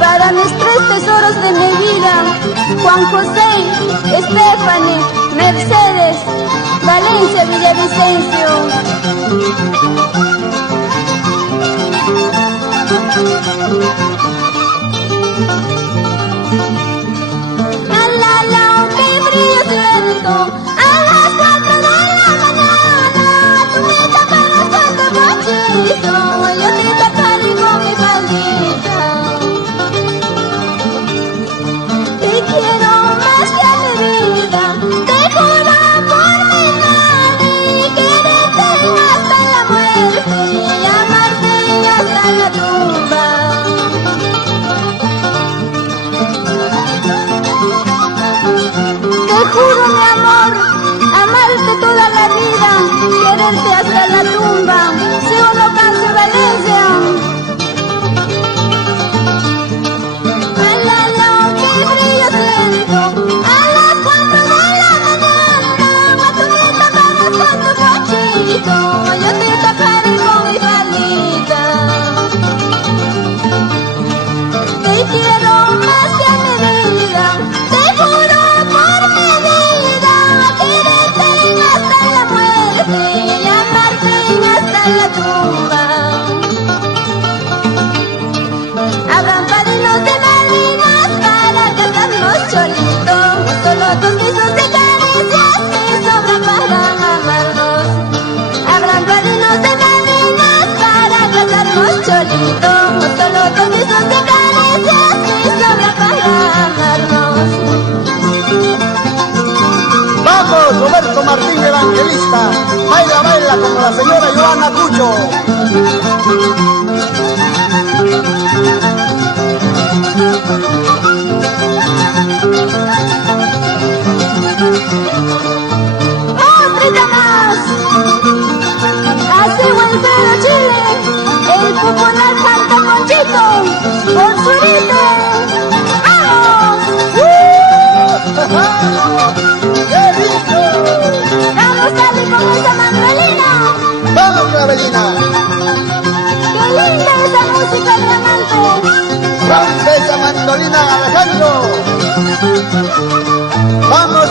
Para mis tres tesoros de mi vida, Juan José, Stephanie, Mercedes, Valencia, Villavicencio. Alala, qué brillo siento, a las 4 de la mañana, tú me tapas con tu bochito, yo te taparé con mi faldita. Te quiero más que a mi vida, te juro por mi madre, quererte hasta la muerte y amarte hasta la tumba. Te juro, mi amor, amarte toda la vida, quererte hasta la tumba, si uno cansa Valencia. Alala, qué brillo siento, a las 4 de la mañana, tú me taparás con tu bochito, yo te taparé con mi faldita. Te quiero más que a mi vida, te juro por mi vida, quererte hasta la muerte y amarte hasta la tumba. Habrán padrinos de madrinas para casarnos cholitos, solo 2 besos de caricias que sobran para amarnos. Habrán padrinos de madrinas para casarnos cholitos, solo 2 besos de caricias que sobran para amarnos. Vamos, Roberto Martín Evangelista, baila, baila como la señora Joana Cucho. ¡Otrita más! Así Wilfredo Chile, el popular Santa Conchito, por Zurite. ¡Vamos! ¡Qué lindo! ¡Vamos, Tati, con esa mandolina! ¡Vamos, Clavelina! ¡Qué linda esa música, diamante! ¡Rompe esa mandolina, Alejandro! ¡Vamos,